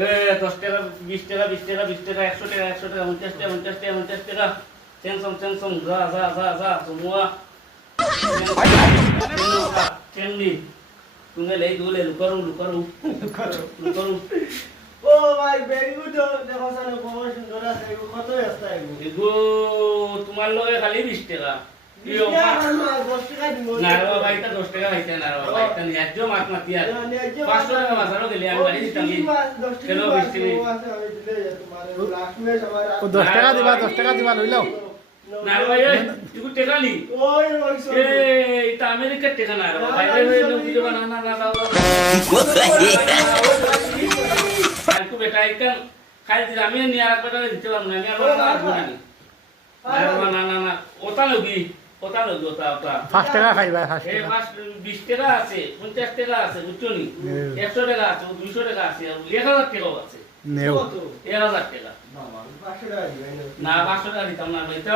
এ 10 টাকা 20 টাকা 20 টাকা 20 টাকা 100 টাকা 100 টাকা 50 টাকা 50 টাকা 50 টাকা চেনসং যা semua চেনলি তুমি লেই দুলে লুকারু ও ভাই ভেরি গুড দেখো সানো কত সুন্দর আছে কত আছে এগো তোমার লগে খালি 20 টাকা ইয়ো 10 টাকা দিব না রে ভাই তা 10 টাকা হইছে না রে ভাই তা ন্যায্য মাত মাতি আর 500 টাকা মাসারও গেলি আমি বাড়ি দিতাম কি কেন 20 ও 10 টাকা দিবা লই লও না রে ভাই তুই টাকা নি ওই এ এটা আমেরিকার টাকা না রে ভাই ভাই ভিডিও বানা না কালকে বেটা একদম খাই দিলে আমি নিয়ে আর টাকা দিতে পারবো না আমি আর বলবো না না ওটা লগি ওটা 5 টাকা খাইবা 5 এই টাকা মাস 20 টাকা আছে 50 টাকা আছে বুঝছো নি 100 টাকা আছে 200 টাকা আছে 1000 টাকাও আছে নেও 1000 টাকা না 500 টাকা দিতাম না ভাই তো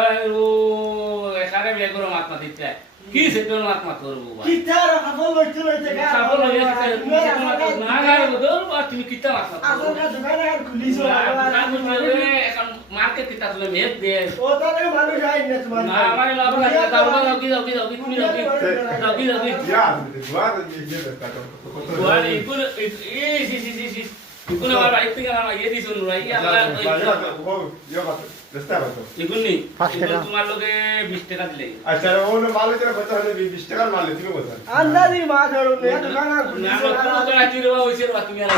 এখানে বিয়ে করে মাত মাত দিতে কি সেটা মাত মাত করবো ভাই কিতার হাফল লইতে লইতে সাবল হয়ে গেছে না গায় বদল আর তুমি কিতা মাত মাত আসল কা দোকানে আর খুলিছো এখন মার্কেট কিতা তুমি মেপ দে ও তারে মানুষ আই না তোমার না আমার লাভ লাগে দাও দাও তুমি দাও Buat ikut si ikut nama itu kan nama ye di sunu rai ikut nih ikut तुम्हारे लोग 20 টাকা দিলে আচ্ছা ওর মালে যেটা কথা হলো 20 টাকার মালে তুমি কথা আন্দাজি মা ধরো নে দোকান আর না তো তো রাখি রে হইছে রে তুমি আর